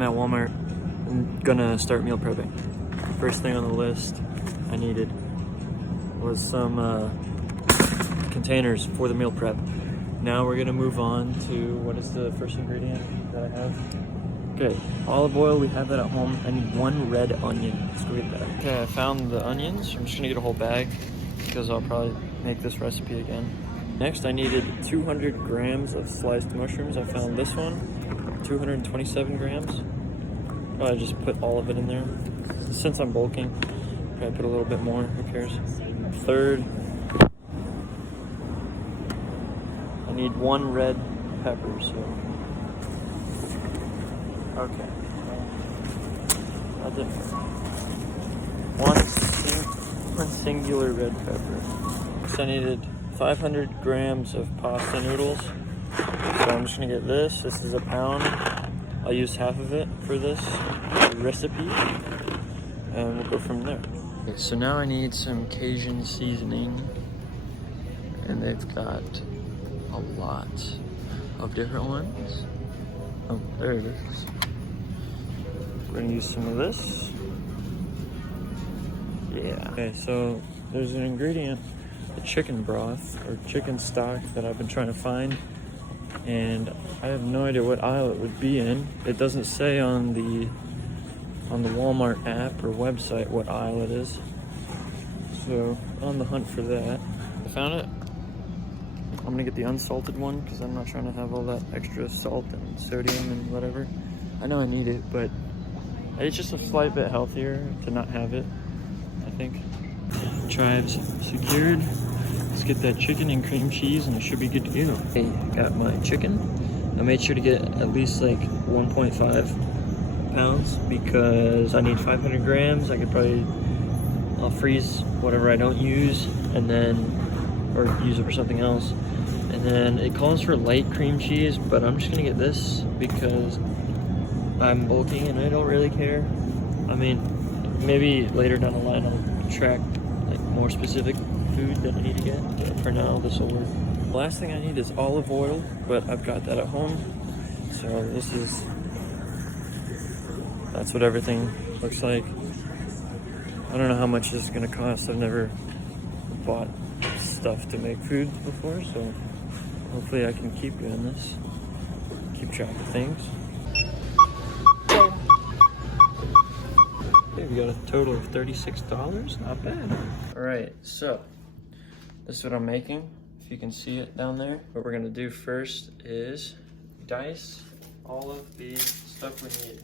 I'm at Walmart. I'm gonna start meal prepping. First thing on the list I needed was some containers for the meal prep. Now we're gonna move on to, what is the first ingredient that I have? Okay, olive oil, we have that at home. I need 1 red onion. Let's go get that. Okay, I found the onions. I'm just gonna get a whole bag because I'll probably make this recipe again. Next, I needed 200 grams of sliced mushrooms. I found this one, 227 grams. I just put all of it in there. Since I'm bulking, probably put a little bit more, who cares? Third, I need 1 red pepper, so. Okay. That didn't work. One singular red pepper. So I needed 500 grams of pasta noodles. So I'm just gonna get this. This is a pound. I'll use half of it for this recipe, and we'll go from there. Okay, so now I need some Cajun seasoning, and they've got a lot of different ones. Oh, there it is. We're gonna use some of this. Yeah. Okay, so there's an ingredient, the chicken broth or chicken stock, that I've been trying to find, and I have no idea what aisle it would be in. It doesn't say on the Walmart app or website what aisle it is. So on the hunt for that. I found it. I'm gonna get the unsalted one because I'm not trying to have all that extra salt and sodium and whatever. I know I need it, but it's just a slight bit healthier to not have it, I think. Chives secured. Let's get that chicken and cream cheese and it should be good to go. Okay, got my chicken. I made sure to get at least like 1.5 pounds because I need 500 grams. I could probably, I'll freeze whatever I don't use and then, or use it for something else. And then it calls for light cream cheese, but I'm just gonna get this because I'm bulking and I don't really care. I mean, maybe later down the line I'll track like more specific food that I need to get, but for now this will work. The last thing I need is olive oil, but I've got that at home. So that's what everything looks like. I don't know how much this is gonna cost. I've never bought stuff to make food before, so hopefully I can keep doing this, keep track of things. Okay, we got a total of $36, not bad. All right, so this is what I'm making, if you can see it down there. What we're gonna do first is dice all of the stuff we need.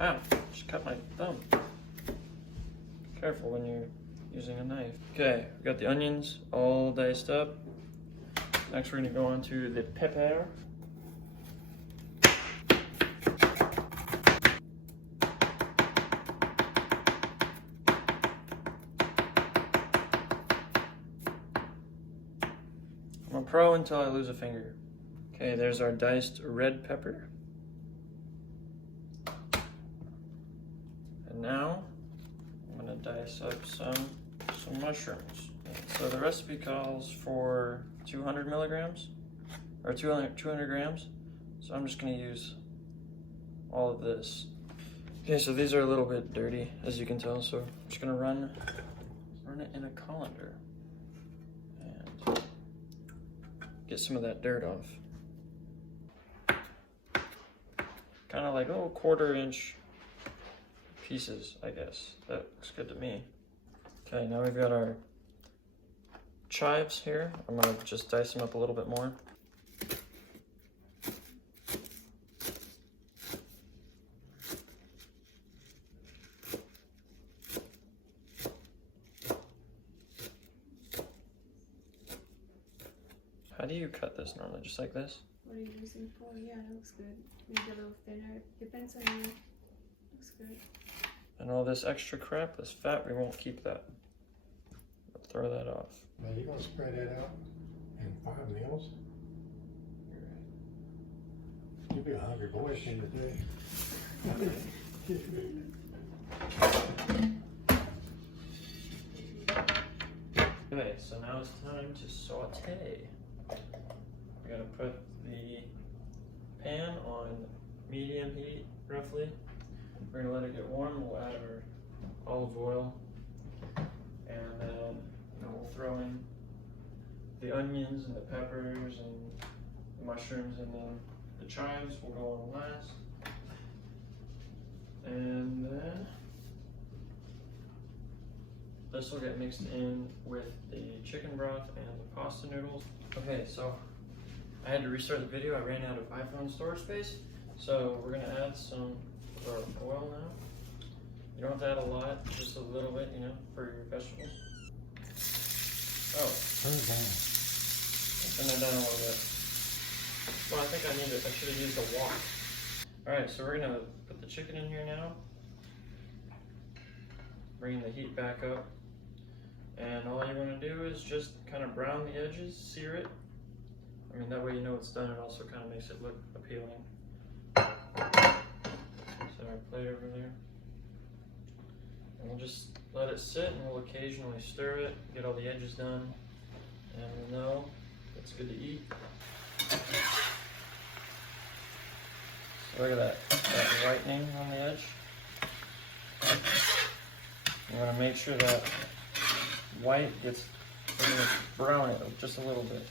Ow, just cut my thumb. Careful when you're using a knife. Okay, we got the onions all diced up. Next we're gonna go on to the pepper. I'm a pro until I lose a finger. Okay, there's our diced red pepper. And now I'm gonna dice up some mushrooms. So the recipe calls for 200 milligrams, or 200 grams. So I'm just gonna use all of this. Okay, so these are a little bit dirty, as you can tell. So I'm just gonna run it in a colander and get some of that dirt off. Kind of like little 1/4 inch pieces, I guess. That looks good to me. Okay, now we've got our chives here. I'm gonna just dice them up a little bit more. How do you cut this normally? Just like this? What are you using for? Yeah, it looks good. Maybe a little thinner. Depends on you. Looks good. And all this extra crap, this fat, we won't keep that. We'll throw that off. Now you're gonna spread that out in 5 meals? You'll be a hungry boy at the end of the day. Okay, so now it's time to saute. We're gonna put the pan on medium heat, roughly. We're gonna let it get warm. We'll add our olive oil, and then we'll throw in the onions and the peppers and the mushrooms, and then the chives will go on last. And then this will get mixed in with the chicken broth and the pasta noodles. Okay, so I had to restart the video. I ran out of iPhone storage space. So we're gonna add some of our oil now. You don't have to add a lot, just a little bit, you know, for your vegetables. Oh. Turn it down. Turn it down a little bit. Well, I think I should have used a wok. Alright, so we're gonna put the chicken in here now. Bring the heat back up. And all you want to do is just kind of brown the edges, sear it. I mean, that way you know it's done. It also kind of makes it look appealing. Set our plate over there. And we'll just let it sit, and we'll occasionally stir it, get all the edges done, and we'll know it's good to eat. So look at that whitening on the edge. You want to make sure that white gets, we're going to brown it just a little bit.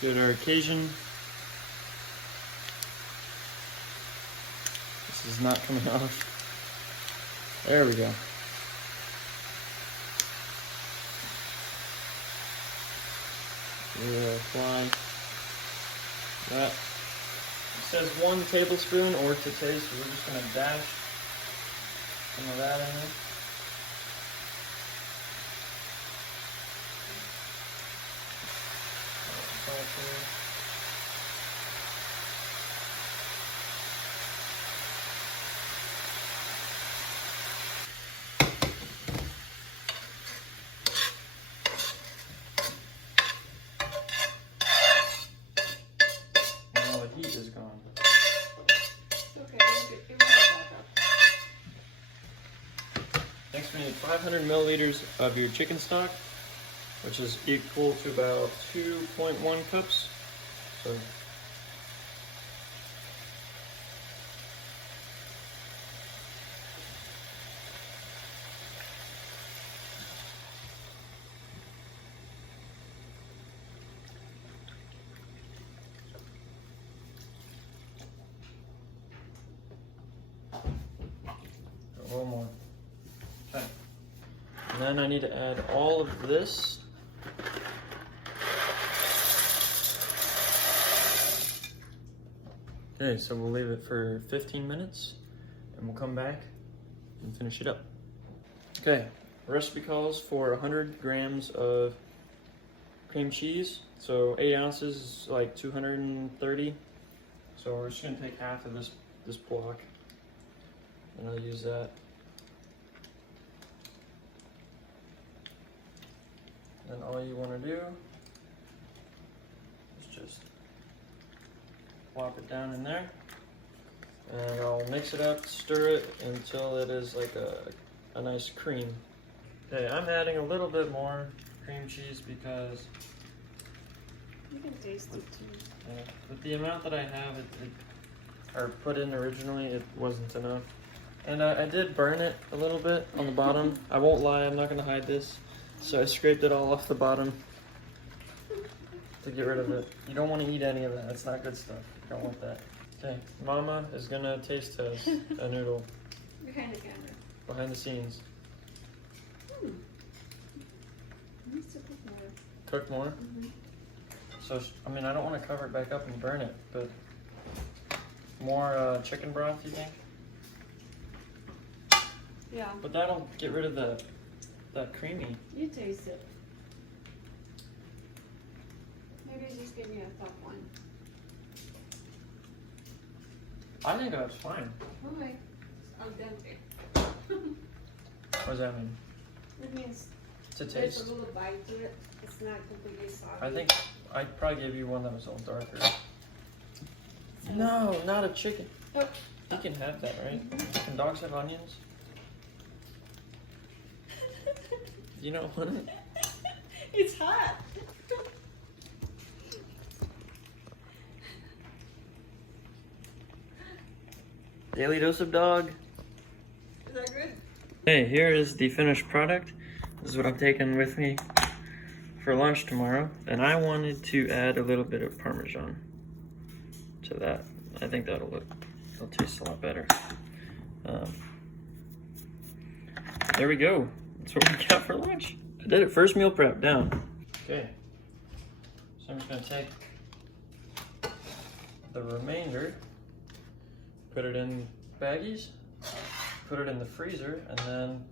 Let's get our Cajun. This is not coming off. There we go. We'll apply that. It says 1 tablespoon or to taste, so we're just going to dash some of that in there. Heat is gone. Okay, it will get back up. Next we need 500 milliliters of your chicken stock, which is equal to about 2.1 cups. So a little more. Okay. And then I need to add all of this. Okay, so we'll leave it for 15 minutes and we'll come back and finish it up. Okay, recipe calls for 100 grams of cream cheese. So 8 ounces is like 230. So we're just gonna take half of this block. And I'll use that. And all you want to do is just plop it down in there. And I'll mix it up, stir it until it is like a nice cream. Okay, I'm adding a little bit more cream cheese because You can taste it too. with the amount that I have, or put in originally, it wasn't enough. And I did burn it a little bit on the bottom. I won't lie, I'm not going to hide this. So I scraped it all off the bottom to get rid of it. You don't want to eat any of that. It's not good stuff. You don't want that. Okay, Mama is going to taste test a noodle Behind the camera. behind the scenes. Needs to cook more. Cook more? So, I mean, I don't want to cover it back up and burn it, but more chicken broth, you think? Yeah. But that'll get rid of that creamy. You taste it. Maybe just get give me a top one. I think that's fine. Okay. Al dente. What does that mean? It means To there's taste? a little bite to it. It's not completely soggy. I think I'd probably give you one that was a little darker. No, not a chicken. Oh. You can have that, right? Can dogs have onions? You don't want it? It's hot. Daily dose of dog. Is that good? Hey, here is the finished product. This is what I'm taking with me for lunch tomorrow. And I wanted to add a little bit of Parmesan to that. I think it'll taste a lot better. There we go. That's what we got for lunch. I did it. First meal prep down. Okay. So I'm just gonna take the remainder, put it in baggies, put it in the freezer, and then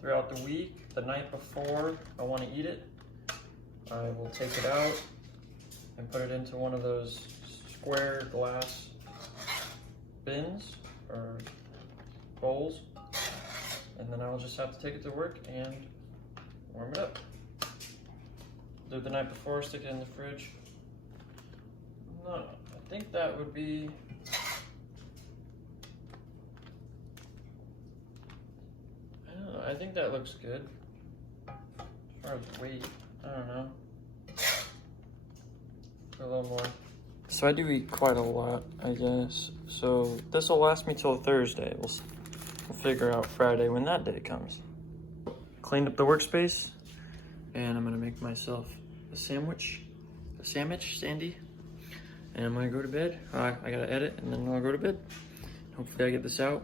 throughout the week, the night before I want to eat it, I will take it out and put it into one of those square glass bins or bowls, and then I'll just have to take it to work and warm it up. Do it the night before, stick it in the fridge. No, I think that would be, I don't know, I think that looks good. As far as weight, I don't know. A little more. So I do eat quite a lot, I guess. So this will last me till Thursday. We'll figure out Friday when that day comes. Cleaned up the workspace, and I'm gonna make myself a sandwich, Sandy. And I'm gonna go to bed. I gotta edit, and then I'll go to bed. Hopefully I get this out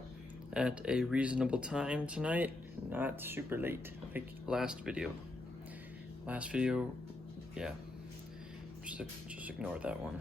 at a reasonable time tonight, not super late, like last video. Last video, yeah, just ignore that one.